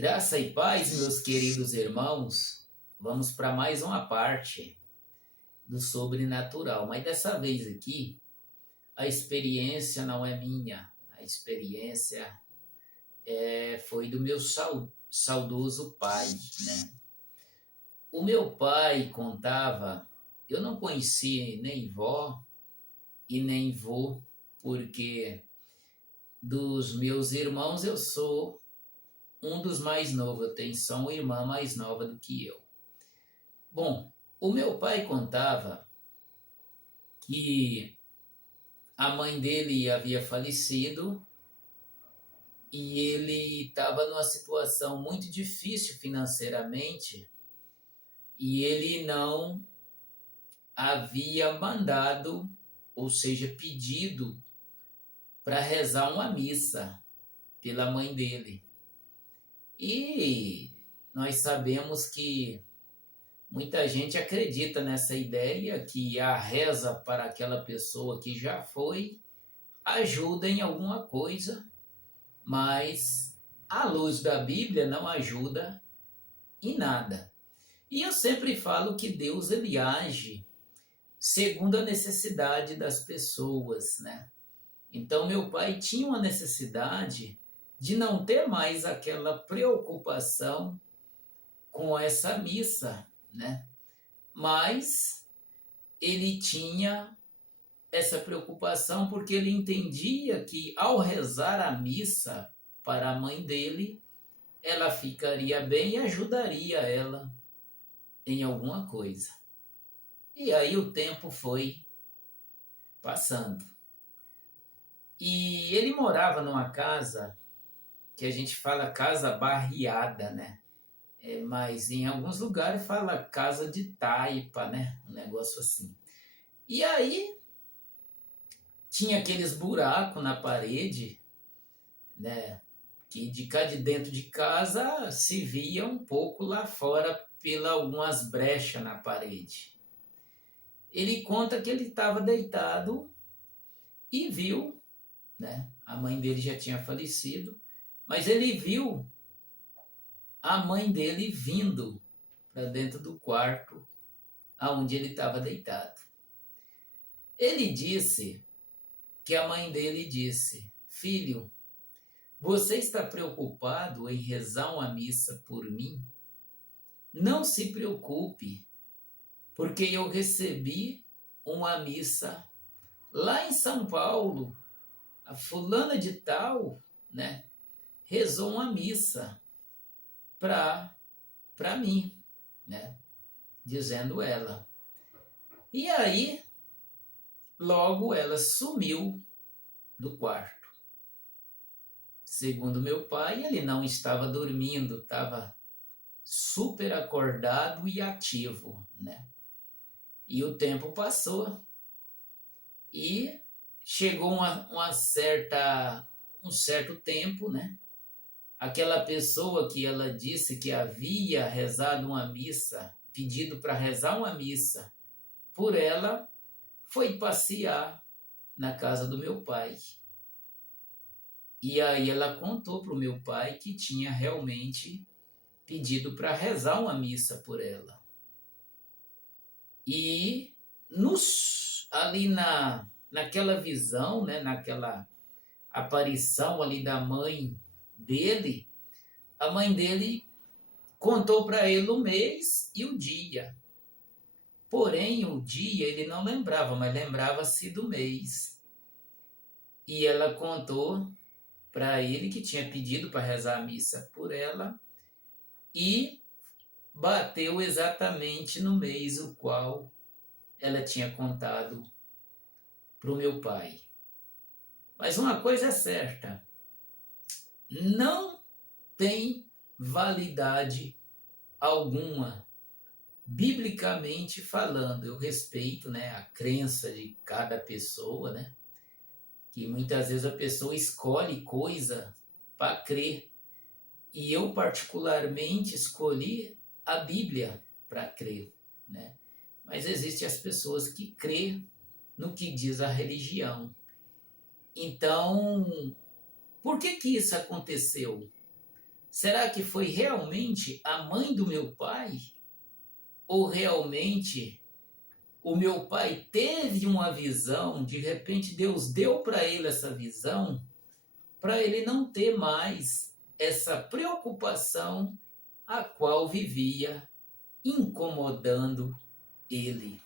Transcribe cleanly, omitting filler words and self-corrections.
Graça e paz, meus queridos irmãos. Vamos para mais uma parte do sobrenatural, mas dessa vez aqui a experiência não é minha, a experiência foi do meu saudoso pai, né? O meu pai contava, eu não conheci nem vó e nem vô, porque dos meus irmãos eu sou um dos mais novos, eu tenho só uma irmã mais nova do que eu. Bom, o meu pai contava que a mãe dele havia falecido e ele estava numa situação muito difícil financeiramente e ele não havia mandado, ou seja, pedido para rezar uma missa pela mãe dele. E nós sabemos que muita gente acredita nessa ideia que a reza para aquela pessoa que já foi ajuda em alguma coisa, mas à luz da Bíblia não ajuda em nada. E eu sempre falo que Deus ele age segundo a necessidade das pessoas, né? Então meu pai tinha uma necessidade de não ter mais aquela preocupação com essa missa, né? Mas ele tinha essa preocupação porque ele entendia que ao rezar a missa para a mãe dele, ela ficaria bem e ajudaria ela em alguma coisa. E aí o tempo foi passando. E ele morava numa casa que a gente fala casa barriada, né? Mas em alguns lugares fala casa de taipa, né? Um negócio assim. E aí tinha aqueles buracos na parede, né? Que de cá de dentro de casa se via um pouco lá fora pelas algumas brechas na parede. Ele conta que ele estava deitado e viu, né? A mãe dele já tinha falecido, mas ele viu a mãe dele vindo para dentro do quarto aonde ele estava deitado. Ele disse que a mãe dele disse: "Filho, você está preocupado em rezar uma missa por mim? Não se preocupe, porque eu recebi uma missa lá em São Paulo. A fulana de tal, né, rezou uma missa para mim, né?" Dizendo ela. E aí, logo ela sumiu do quarto. Segundo meu pai, ele não estava dormindo, estava super acordado e ativo, né? E o tempo passou e chegou um certo tempo, né? Aquela pessoa que ela disse que havia rezado uma missa, pedido para rezar uma missa por ela, foi passear na casa do meu pai. E aí ela contou para o meu pai que tinha realmente pedido para rezar uma missa por ela. E ali naquela visão, né, naquela aparição ali da mãe dele, a mãe dele contou para ele o mês e o dia. Porém, o dia ele não lembrava, mas lembrava-se do mês. E ela contou para ele que tinha pedido para rezar a missa por ela e bateu exatamente no mês o qual ela tinha contado para o meu pai. Mas uma coisa é certa, não tem validade alguma, biblicamente falando. Eu respeito, né, a crença de cada pessoa, né? Que muitas vezes a pessoa escolhe coisa para crer. E eu particularmente escolhi a Bíblia para crer, né? Mas existem as pessoas que crêem no que diz a religião. Então, por que isso aconteceu? Será que foi realmente a mãe do meu pai? Ou realmente o meu pai teve uma visão, de repente Deus deu para ele essa visão, para ele não ter mais essa preocupação a qual vivia incomodando ele.